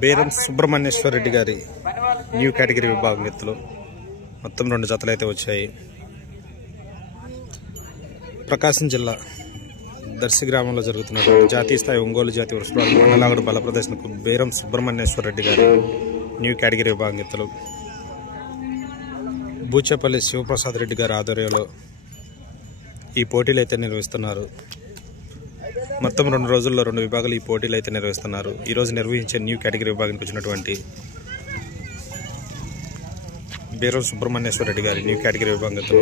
బేరం సుబ్రహ్మణ్యేశ్వర రెడ్డి గారి new category విభాగం ఎత్తులు మొత్తం 2 జతలు అయితే వచ్చాయి. ప్రకాశం జిల్లా దర్శి గ్రామంలో జరుగుతున్నటువంటి జాతీయ స్థాయి ఒంగోలు జాతి వృషభాలు మండలాగడు బల ప్రదర్శనకు బేరం సుబ్రహ్మణ్యేశ్వర రెడ్డి గారి న్యూ కేటగిరీ విభాగం ఎత్తులు బూచేపల్లి శివప్రసాద్ రెడ్డి గారి ఆధ్వర్యంలో ఈ పోటీలు అయితే నిర్వహిస్తున్నారు. మొత్తం 2 రోజుల్లో 2 విభాగాలు ఈ పోటీలు అయితే నిర్వహిస్తున్నారు. ఈరోజు నిర్వహించే న్యూ కేటగిరీ విభాగానికి వచ్చినటువంటి బేరం సుబ్రహ్మణ్యేశ్వర రెడ్డి గారి న్యూ కేటగిరీ విభాగంలో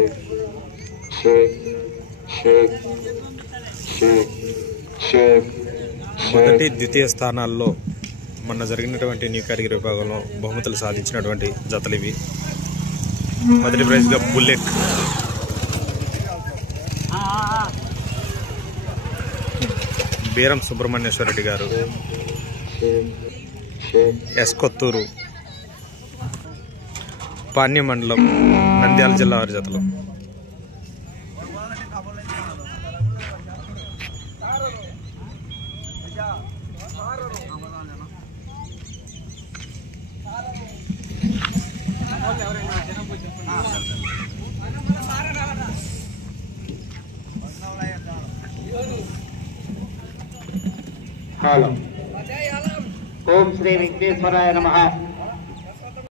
మొదటి ద్వితీయ స్థానాల్లో మొన్న జరిగినటువంటి న్యూ కేటగిరీ విభాగంలో బహుమతులు సాధించినటువంటి జతలు ఇవి. మొదటి ప్రైజ్గా బుల్లెట్, బేరం సుబ్రహ్మణ్యేశ్వర రెడ్డి గారు, ఎస్ కొత్తూరు, పాణ్య మండలం, నంద్యాల జిల్లా వారి జతలు. ఓం శ్రీ వెంకటేశ్వరాయ నమః.